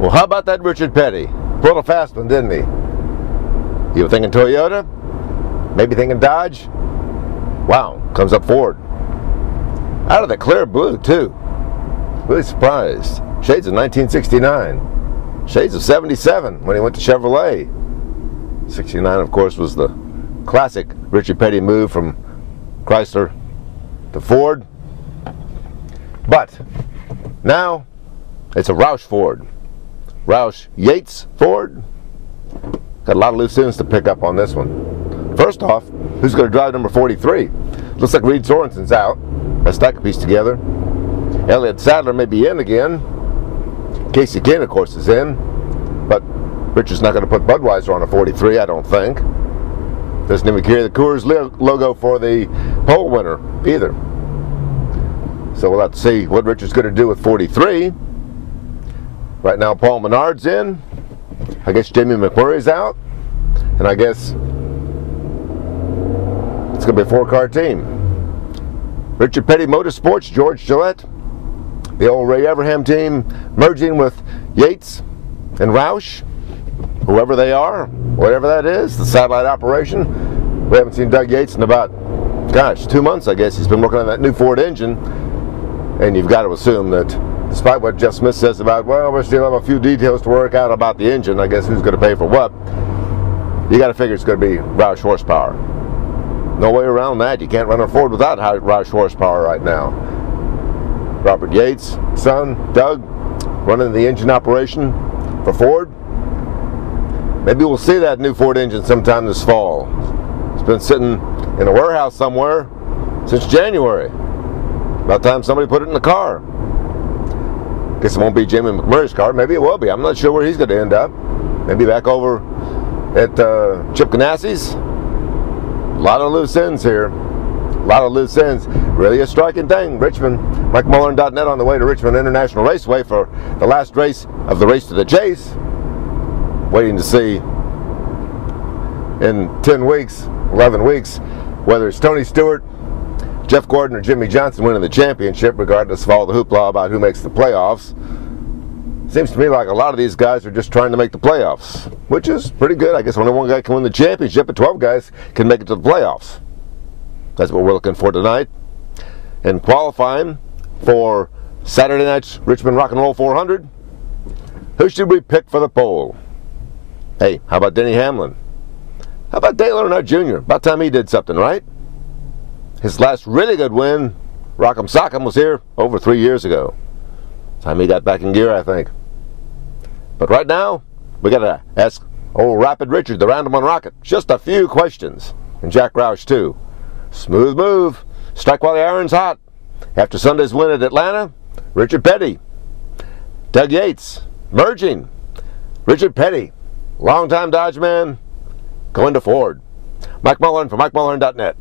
Well, how about that Richard Petty? Pulled a fast one, didn't he? You were thinking Toyota? Maybe thinking Dodge? Wow, comes up Ford. Out of the clear blue, too. Really surprised. Shades of 1969. Shades of 77 when he went to Chevrolet. 69, of course, was the classic Richard Petty move from Chrysler to Ford. But now it's a Roush Ford. Roush Yates Ford. Got a lot of loose ends to pick up on this one. First off, who's going to drive number 43? Looks like Reed Sorensen's out. Let's stack a piece together. Elliott Sadler may be in again. Casey Kane, of course, is in. But Richard's not going to put Budweiser on a 43, I don't think. Doesn't even carry the Coors logo for the pole winner either. So we'll have to see what Richard's going to do with 43. Right now, Paul Menard's in. I guess Jamie McMurray's out. And I guess it's going to be a four-car team. Richard Petty Motorsports, George Gillette. The old Ray Everham team merging with Yates and Roush. Whoever they are, whatever that is, the satellite operation. We haven't seen Doug Yates in about, gosh, 2 months, I guess. He's been working on that new Ford engine. And you've got to assume that, despite what Jeff Smith says about, well, we still have a few details to work out about the engine, I guess who's going to pay for what, you got to figure it's going to be Roush horsepower. No way around that. You can't run a Ford without Roush horsepower right now. Robert Yates, son, Doug, running the engine operation for Ford. Maybe we'll see that new Ford engine sometime this fall. It's been sitting in a warehouse somewhere since January. About time somebody put it in the car. Guess it won't be Jamie McMurray's car. Maybe it will be. I'm not sure where he's going to end up. Maybe back over at Chip Ganassi's. A lot of loose ends here. A lot of loose ends. Really a striking thing. Richmond. MikeMulhern'sNASCAR on the way to Richmond International Raceway for the last race of the Race to the Chase. Waiting to see in 10 weeks, 11 weeks, whether it's Tony Stewart, Jeff Gordon, or Jimmy Johnson winning the championship, regardless of all the hoopla about who makes the playoffs. Seems to me like a lot of these guys are just trying to make the playoffs, which is pretty good. I guess only one guy can win the championship, but 12 guys can make it to the playoffs. That's what we're looking for tonight. And qualifying for Saturday night's Richmond Rock and Roll 400, who should we pick for the pole? Hey, how about Denny Hamlin? How about Dale Earnhardt Jr.? About time he did something, right? His last really good win, Rock'em Sock'em, was here over 3 years ago. Time he got back in gear, I think. But right now, we got to ask old Rapid Richard, the Random on Rocket, just a few questions. And Jack Roush, too. Smooth move. Strike while the iron's hot. After Sunday's win at Atlanta, Richard Petty. Doug Yates, merging. Richard Petty, longtime Dodge man, going to Ford. Mike Mulhern for MikeMulhern.net.